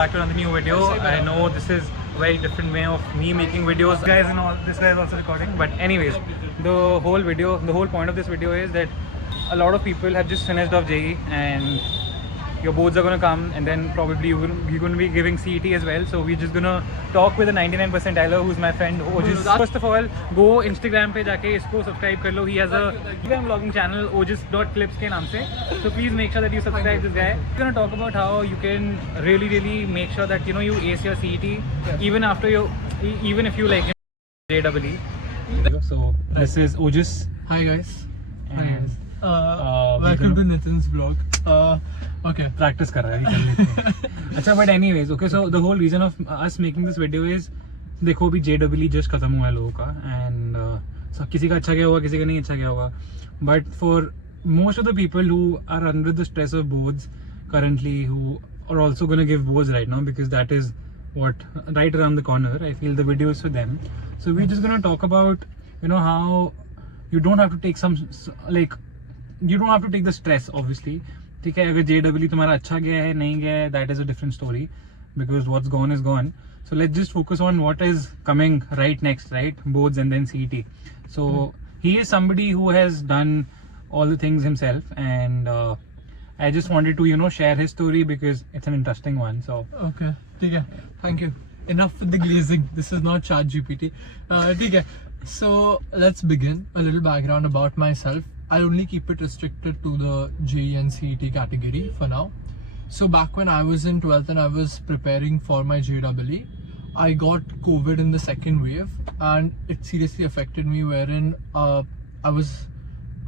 Back to another new video. I know this is a very different way of me making videos, guys, and all. This guy is also recording. But anyways, the whole point of this video is that a lot of people have just finished off JE and your boards are gonna come, and then probably you're gonna be giving CET as well. So we're just gonna talk with a 99 percentiler who's my friend. Ojis. First of all, go Instagram पे जाके इसको subscribe कर लो. He has a Instagram vlogging channel, ojis.clips के नाम से. So please make sure that you subscribe this guy. We're gonna talk about how you can really make sure that you ace your CET even if you like JEE. So this is Ojis. Hi guys. And, Welcome to Nitin's vlog. Okay. Practice कर रहा है, कर लेते हैं. अच्छा, but anyways, okay, so the whole reason of us making this video is, देखो अभी JEE just खत्म हुआ है लोगों का, and सब किसी का अच्छा गया होगा, किसी का नहीं अच्छा गया होगा, but for most of the people who are under the stress of boards currently, who are also going to give boards right now, because that is what right around the corner, I feel the video is for them. So we're just going to talk about how you don't have to take you don't have to take the stress, obviously. ठीक है, अगर JEE तुम्हारा अच्छा गया है नहीं गया है, that is a different story, because what's gone is gone. So let's just focus on what is coming right next, right? Boards and then CET. So he is somebody who has done all the things himself, and I just wanted to share his story because it's an interesting one. So Okay. ठीक है. Thank you. Enough with the glazing. This is not ChatGPT. ठीक है. So let's begin. A little background about myself. I'll only keep it restricted to the JEE and CET category for now. So back when I was in 12th and I was preparing for my JEE, I got COVID in the second wave, and it seriously affected me, wherein I was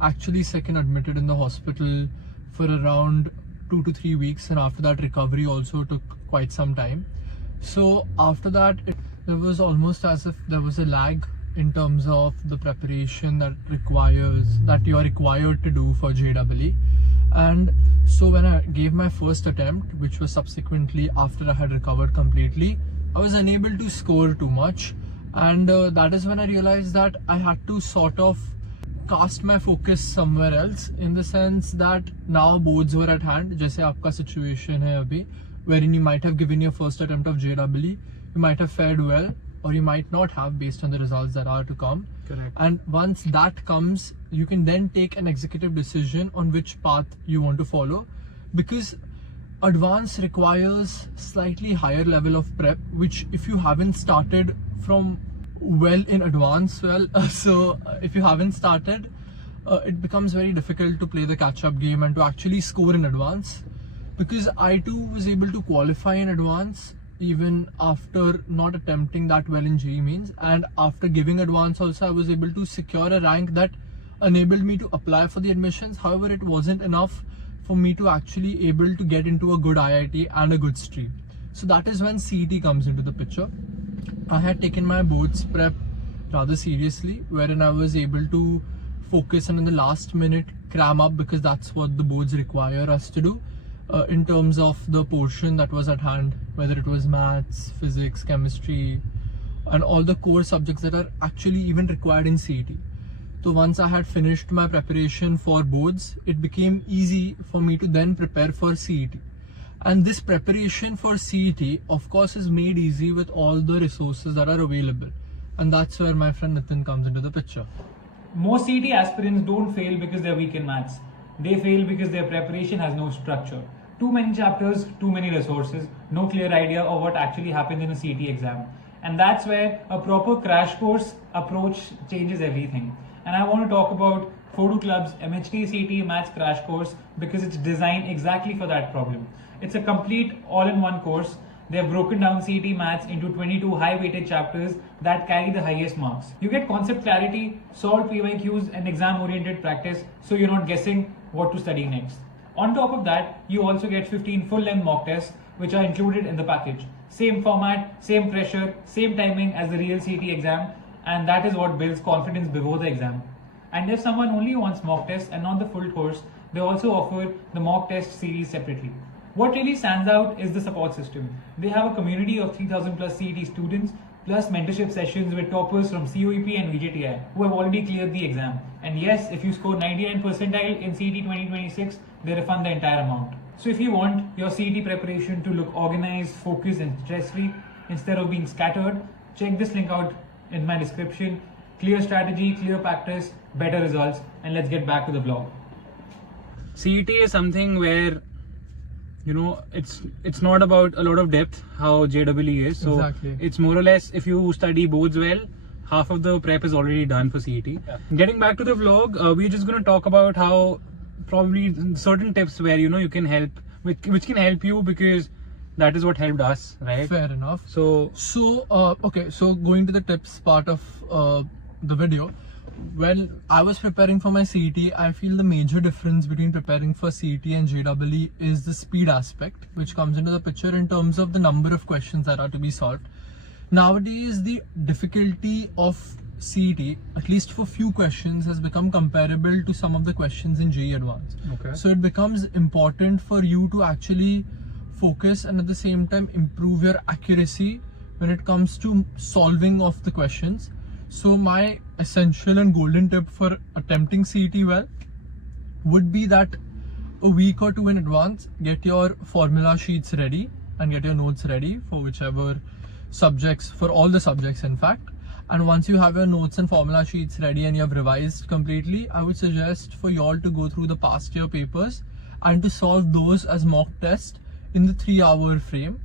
actually sick and admitted in the hospital for around 2 to 3 weeks, and after that recovery also took quite some time. So after that there was almost as if there was a lag in terms of the preparation that you are required to do for JEE. And so when I gave my first attempt, which was subsequently after I had recovered completely, I was unable to score too much, and that is when I realized that I had to sort of cast my focus somewhere else, in the sense that now boards were at hand. जैसे आपका situation है अभी, wherein you might have given your first attempt of JEE, you might have fared well, or you might not have, based on the results that are to come. Correct. And once that comes, you can then take an executive decision on which path you want to follow, because advance requires slightly higher level of prep, which if you haven't started from well in advance, if you haven't started, it becomes very difficult to play the catch-up game and to actually score in advance. Because I too was able to qualify in advance even after not attempting that well in JEE Mains, and after giving advance also I was able to secure a rank that enabled me to apply for the admissions. However, it wasn't enough for me to actually able to get into a good IIT and a good stream. So that is when CET comes into the picture. I had taken my boards prep rather seriously, wherein I was able to focus and in the last minute cram up, because that's what the boards require us to do. In terms of the portion that was at hand, whether it was maths, physics, chemistry, and all the core subjects that are actually even required in CET. So once I had finished my preparation for boards, it became easy for me to then prepare for CET. And this preparation for CET, of course, is made easy with all the resources that are available. And that's where my friend Nitin comes into the picture. Most CET aspirants don't fail because they're weak in maths. They fail because their preparation has no structure. Too many chapters, too many resources, no clear idea of what actually happens in a CET exam. And that's where a proper crash course approach changes everything. And I want to talk about Phodu Club's MHT CET Maths Crash Course, because it's designed exactly for that problem. It's a complete all-in-one course. They have broken down CET Maths into 22 high-weighted chapters that carry the highest marks. You get concept clarity, solved PYQs, and exam-oriented practice, so you're not guessing what to study next. On top of that, you also get 15 full-length mock tests, which are included in the package. Same format, same pressure, same timing as the real CET exam, and that is what builds confidence before the exam. And if someone only wants mock tests and not the full course, they also offer the mock test series separately. What really stands out is the support system. They have a community of 3,000 plus CET students, plus mentorship sessions with toppers from COEP and VJTI who have already cleared the exam. And yes, if you score 99 percentile in CET 2026, they refund the entire amount. So if you want your CET preparation to look organized, focused and stress-free instead of being scattered, check this link out in my description. Clear strategy, clear practice, better results, and let's get back to the vlog. CET is something where, you know, it's not about a lot of depth how JEE is. So Exactly. it's more or less, if you study boards well, half of the prep is already done for CET. Yeah. Getting back to the vlog, we're just going to talk about how probably certain tips where, you know, you can help, which can help you, because that is what helped us, right? Fair enough. So Okay, so going to the tips part of the video, when I was preparing for my CET, I feel the major difference between preparing for CET and JEE is the speed aspect, which comes into the picture in terms of the number of questions that are to be solved. Nowadays, the difficulty of CET, at least for few questions, has become comparable to some of the questions in JEE Advanced. Okay. So it becomes important for you to actually focus and at the same time improve your accuracy when it comes to solving of the questions. So my essential and golden tip for attempting CET well would be that a week or two in advance, get your formula sheets ready and get your notes ready for whichever subjects, for all the subjects in fact. And once you have your notes and formula sheets ready and you have revised completely, I would suggest for you all to go through the past year papers and to solve those as mock test in the 3-hour frame.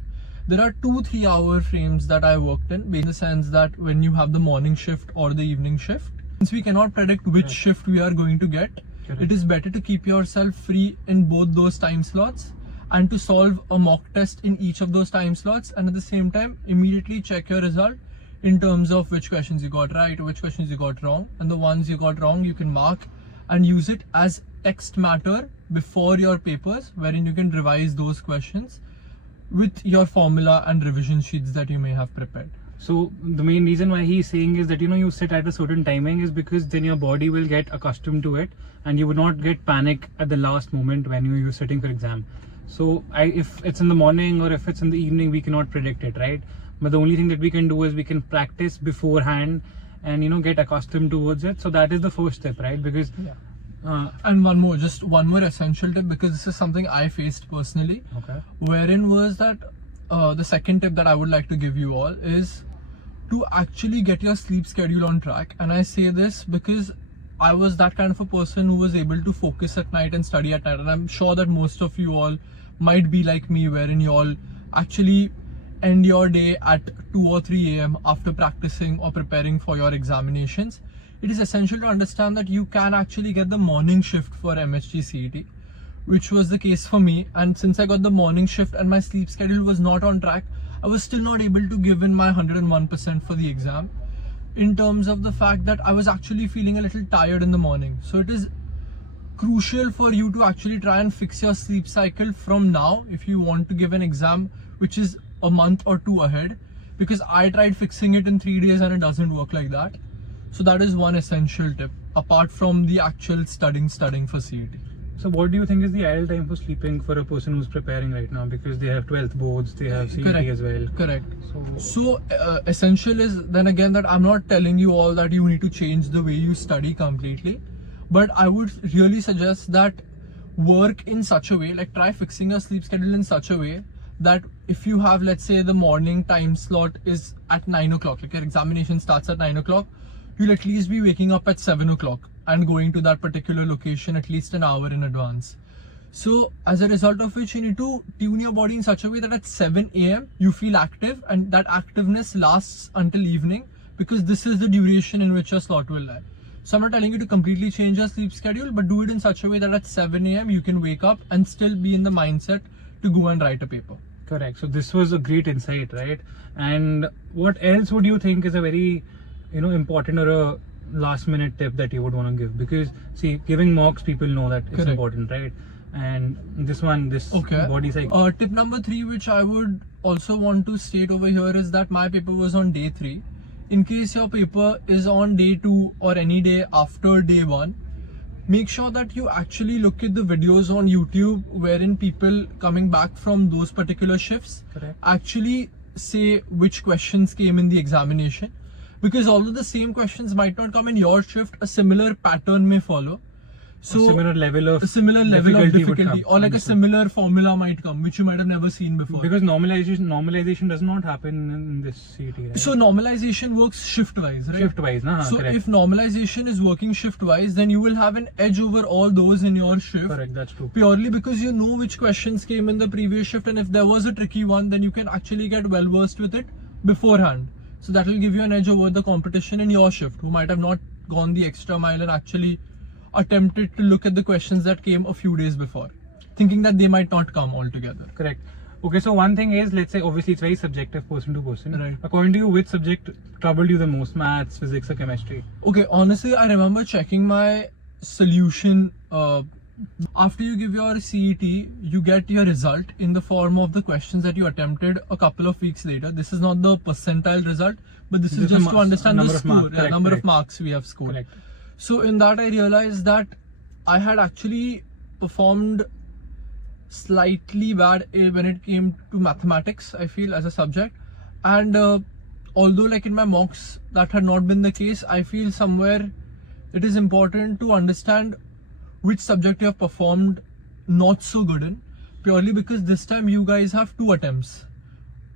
There are 2 3-hour frames that I worked in the sense that when you have the morning shift or the evening shift, since we cannot predict which shift we are going to get, it is better to keep yourself free in both those time slots and to solve a mock test in each of those time slots, and at the same time immediately check your result in terms of which questions you got right, which questions you got wrong, and the ones you got wrong you can mark and use it as text matter before your papers, wherein you can revise those questions with your formula and revision sheets that you may have prepared. So the main reason why he's saying is that, you know, you sit at a certain timing is because then your body will get accustomed to it and you would not get panic at the last moment when you're sitting for exam. So if it's in the morning or if it's in the evening, we cannot predict it, right? But the only thing that we can do is we can practice beforehand and, you know, get accustomed towards it. So that is the first step, right? Because And one more essential tip, because this is something I faced personally, okay, wherein was that the second tip that I would like to give you all is to actually get your sleep schedule on track. And I say this because I was that kind of a person who was able to focus at night and study at night, and I'm sure that most of you all might be like me, wherein you all actually end your day at 2 or 3 a.m. after practicing or preparing for your examinations. It is essential to understand that you can actually get the morning shift for MHG CET, which was the case for me. And since I got the morning shift and my sleep schedule was not on track, I was still not able to give in my 101% for the exam, in terms of the fact that I was actually feeling a little tired in the morning. So it is crucial for you to actually try and fix your sleep cycle from now if you want to give an exam which is a month or 2 ahead, because I tried fixing it in 3 days and it doesn't work like that. So that is one essential tip apart from the actual studying for CET. so what do you think is the ideal time for sleeping for a person who's preparing right now? Because they have 12th boards, they have CET as well. Correct. So Essential is then again that I'm not telling you all that you need to change the way you study completely, but I would really suggest that work in such a way, like try fixing your sleep schedule in such a way that if you have, let's say, the morning time slot is at 9 o'clock, like your examination starts at 9 o'clock, you'll at least be waking up at 7 o'clock and going to that particular location at least an hour in advance. So as a result of which, you need to tune your body in such a way that at 7 a.m. you feel active, and that activeness lasts until evening, because this is the duration in which your slot will lie. So I'm not telling you to completely change your sleep schedule, but do it in such a way that at 7 a.m. you can wake up and still be in the mindset to go and write a paper. correct. So this was a great insight, right? And what else would you think is a very, you know, important or a last minute tip that you would want to give? Because see, giving mocks, people know that it's Correct. important, right? And this body cycle. Tip number 3, which I would also want to state over here, is that my paper was on day 3. In case your paper is on day 2 or any day after day 1, make sure that you actually look at the videos on YouTube wherein people coming back from those particular shifts Correct. actually say which questions came in the examination. Because although the same questions might not come in your shift, a similar pattern may follow. So similar level of a similar level of would difficulty, come. or like a Understood. similar formula might come, which you might have never seen before. Because normalization does not happen in this CET, right? So normalization works shift-wise, right? Shift-wise, na? So Correct. if normalization is working shift-wise, then you will have an edge over all those in your shift. Correct, that's true. Purely because you know which questions came in the previous shift, and if there was a tricky one, then you can actually get well versed with it beforehand. So that will give you an edge over the competition in your shift, who might have not gone the extra mile and actually attempted to look at the questions that came a few days before, thinking that they might not come altogether. Correct. Okay, so one thing is, let's say, obviously it's very subjective, person to person. Right. According to you, which subject troubled you the most? Maths, physics, or chemistry? Okay, honestly, I remember checking my solution. After you give your CET, you get your result in the form of the questions that you attempted a couple of weeks later. This is not the percentile result, but this is Just the just to marks, understand the number of score, marks. Correct, number correct. of marks we have scored. Correct. So in that, I realized that I had actually performed slightly bad when it came to mathematics, I feel, as a subject. And although like in my mocks that had not been the case, I feel somewhere it is important to understand which subject you have performed not so good in, purely because this time you guys have 2 attempts.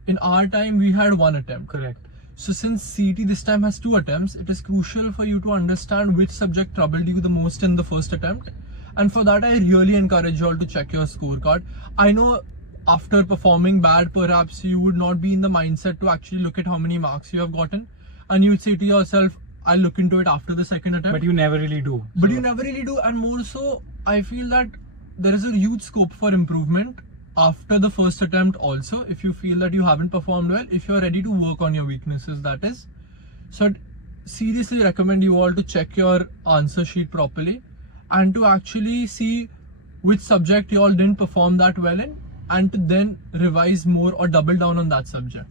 In our time, we had 1 attempt. Correct. So since CET this time has 2 attempts, it is crucial for you to understand which subject troubled you the most in the first attempt. And for that, I really encourage you all to check your scorecard. I know after performing bad, perhaps you would not be in the mindset to actually look at how many marks you have gotten. And you would say to yourself, I'll look into it after the second attempt. But you never really do. But So- you never really do. And more so, I feel that there is a huge scope for improvement after the first attempt also, if you feel that you haven't performed well, if you're ready to work on your weaknesses, that is. So I'd seriously recommend you all to check your answer sheet properly and to actually see which subject you all didn't perform that well in, and to then revise more or double down on that subject.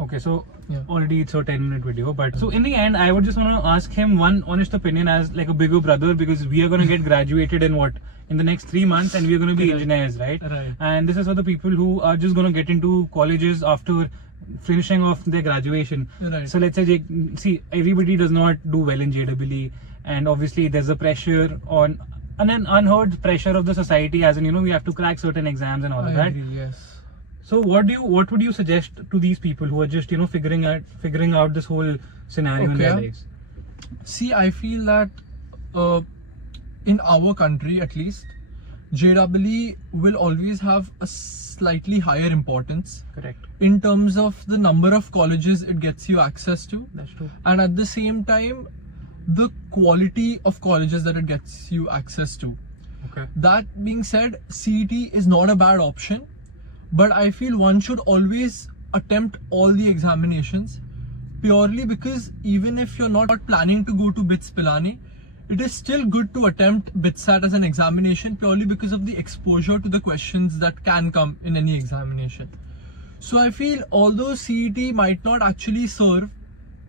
Okay, so Yeah. already it's a 10-minute video, but so in the end, I would just want to ask him one honest opinion as like a bigger brother, because we are going to get graduated in the next 3 months, and we are going to be Correct. engineers, right? Right. And this is for the people who are just going to get into colleges after finishing off their graduation. Right. So let's say, see, everybody does not do well in JEE, and obviously there's a pressure on an unheard pressure of the society, as in, we have to crack certain exams and all I of that. agree, yes. So what would you suggest to these people who are just figuring out this whole scenario in their Okay. lives? See, I feel that in our country at least, JEE will always have a slightly higher importance Correct. in terms of the number of colleges it gets you access to, That's true. and at the same time, the quality of colleges that it gets you access to. Okay. That being said, CET is not a bad option, but I feel one should always attempt all the examinations, purely because even if you're not planning to go to BITS Pilani, it is still good to attempt BITSAT as an examination, purely because of the exposure to the questions that can come in any examination. So I feel although CET might not actually serve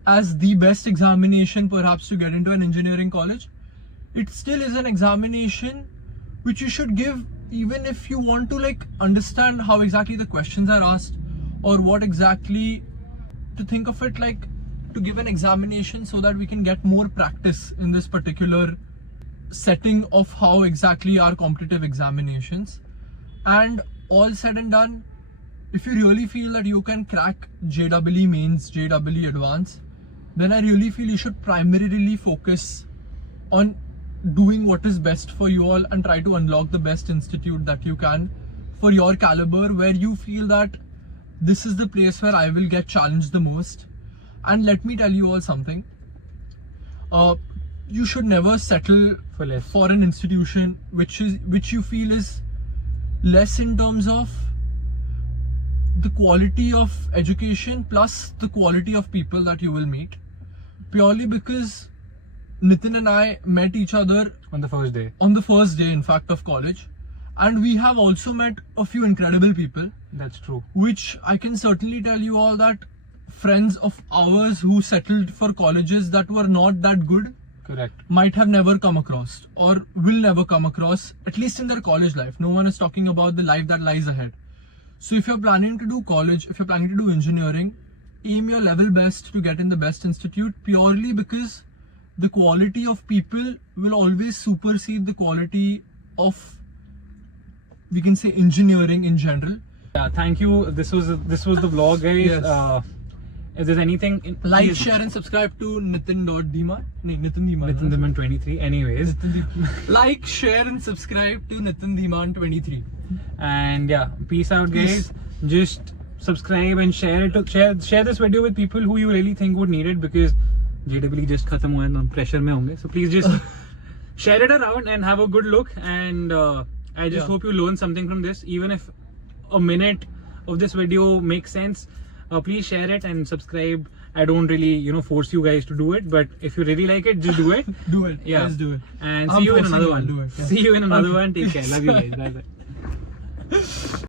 as the best examination perhaps to get into an engineering college, it still is an examination which you should give, even if you want to understand how exactly the questions are asked, or what exactly to think of it like, to give an examination so that we can get more practice in this particular setting of how exactly are competitive examinations. And all said and done, if you really feel that you can crack JEE mains, JEE advanced, then I really feel you should primarily focus on doing what is best for you all and try to unlock the best institute that you can for your caliber, where you feel that this is the place where I will get challenged the most. And let me tell you all something. You should never settle For less. for an institution which you feel is less in terms of the quality of education plus the quality of people that you will meet. Purely because Nitin and I met each other On the first day. on the first day, in fact, of college, and we have also met a few incredible people, That's true. which I can certainly tell you all that friends of ours who settled for colleges that were not that good Correct. might have never come across or will never come across, at least in their college life. No one is talking about the life that lies ahead. So if you're planning to do college, if you're planning to do engineering, aim your level best to get in the best institute, purely because the quality of people will always supersede the quality of, we can say, engineering in general. Yeah, thank you. This was the vlog, guys. Yes. If there's anything, Like, please- share and subscribe to Nitin.Dhiman. No, Nitin Dhiman. Nitin Dhiman 23. Anyways, Like, share and subscribe to Nitin Dhiman 23. and yeah, peace out, Peace. guys. Just subscribe and share it. Share this video with people who you really think would need it, because JEE just khatam hua hai, pressure mein honge. So please just share it around and have a good look. And I just Yeah. hope you learn something from this. Even if a minute of this video makes sense, please share it and subscribe. I don't really, force you guys to do it, but if you really like it, just do it. Do it. Yeah. Let's do it. And I'm see you in forcing another you, one. do it, yeah. See you in another Okay. one. Take care. Love you guys. Bye bye.